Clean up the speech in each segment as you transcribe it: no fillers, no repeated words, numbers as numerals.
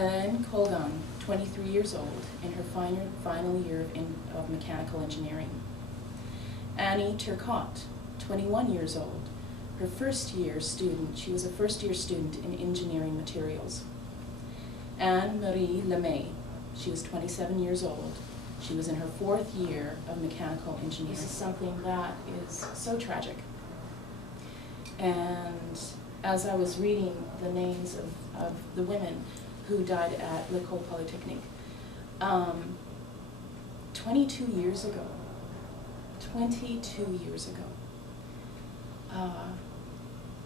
Anne Colgan, 23 years old, in her final year of mechanical engineering. Annie Turcotte, 21 years old, her first-year student. She was a first-year student in engineering materials. Anne-Marie Lemay, she was 27 years old. She was in her 4th year of mechanical engineering. This is something that is so tragic. And as I was reading the names of the women who died at L'École Polytechnique, 22 years ago,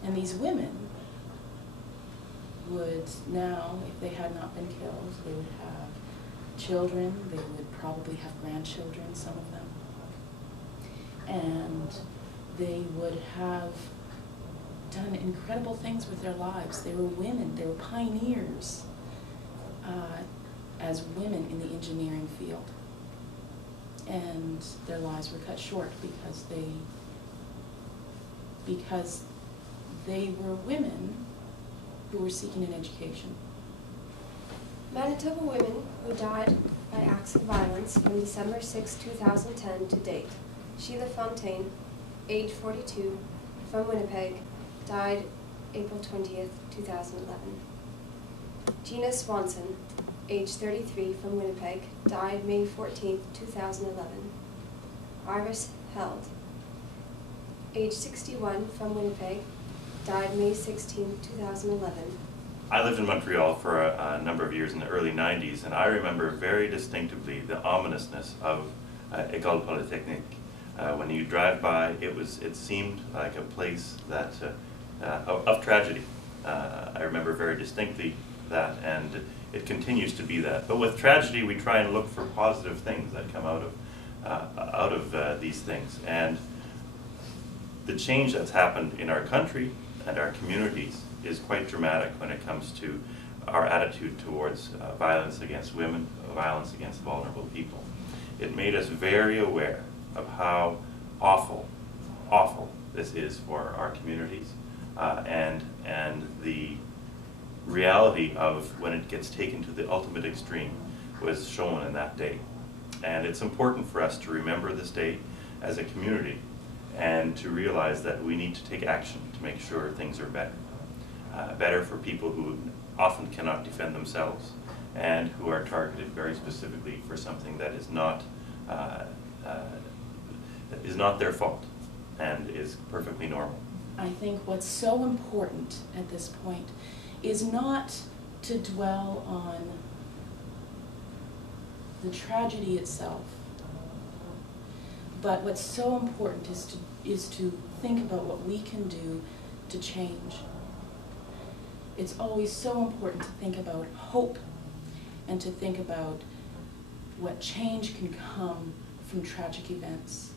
and these women would now, if they had not been killed, they would have children, they would probably have grandchildren, some of them, and they would have done incredible things with their lives. They were women, they were pioneers as women in the engineering field. And their lives were cut short because they were women who were seeking an education. Manitoba women who died by acts of violence from December 6, 2010 to date. Sheila Fontaine, age 42, from Winnipeg, died April 20th, 2011. Gina Swanson, age 33, from Winnipeg, died May 14th, 2011. Iris Held, age 61, from Winnipeg, died May 16th, 2011. I lived in Montreal for a number of years in the early 90s, and I remember very distinctively the ominousness of École Polytechnique. When you drive by, it seemed like a place that of tragedy. I remember very distinctly that, and it continues to be that. But with tragedy, we try and look for positive things that come out of these things. And the change that's happened in our country and our communities is quite dramatic when it comes to our attitude towards violence against women, violence against vulnerable people. It made us very aware of how awful this is for our communities, and the reality of when it gets taken to the ultimate extreme was shown in that day. And it's important for us to remember this day as a community and to realize that we need to take action to make sure things are better. Better for people who often cannot defend themselves and who are targeted very specifically for something that is not their fault and is perfectly normal. I think what's so important at this point is not to dwell on the tragedy itself, but what's so important is to think about what we can do to change. It's always so important to think about hope and to think about what change can come from tragic events.